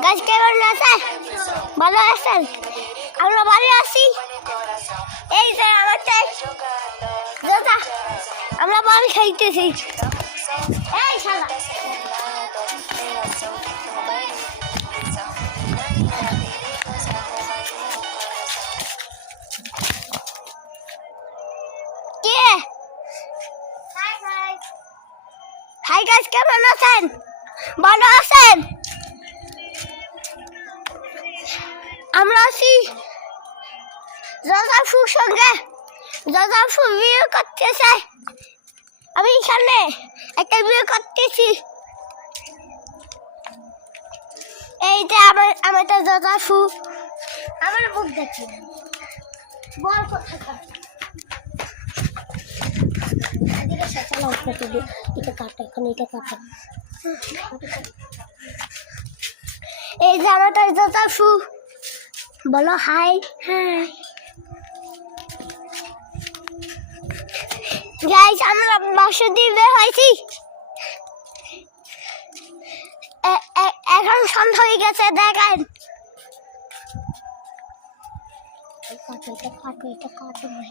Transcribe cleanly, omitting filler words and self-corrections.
গাছ কেমন আছে? ভালো আছেন? আমরা ভালো আছি। এই যে আমার দাদা, আমরা বাল খাইতেছি। এই শালা কে? হাই গাছ কেমন আছেন? ভালো আছেন? আমরা আছি দাদাফুর সঙ্গে। দাদাফু বিয়ে করতেছে, আমি এখানে একটা বিয়ে করতেছি। এই যে আমার তো দাদাফু, আমার বুক দেখছি বল কোথায় এটা কাটা, এখন এটা কাটা। এই যে আমার তো দাদাফু, বলো হাই। হ্যাঁ গাইস, আমরা বাসা দিয়ে বের হয়েছি। এখন সন্ধ্যা হয়ে গেছে, দেখেন। এটা কাটো, এটা কাটো, এটা কাটো।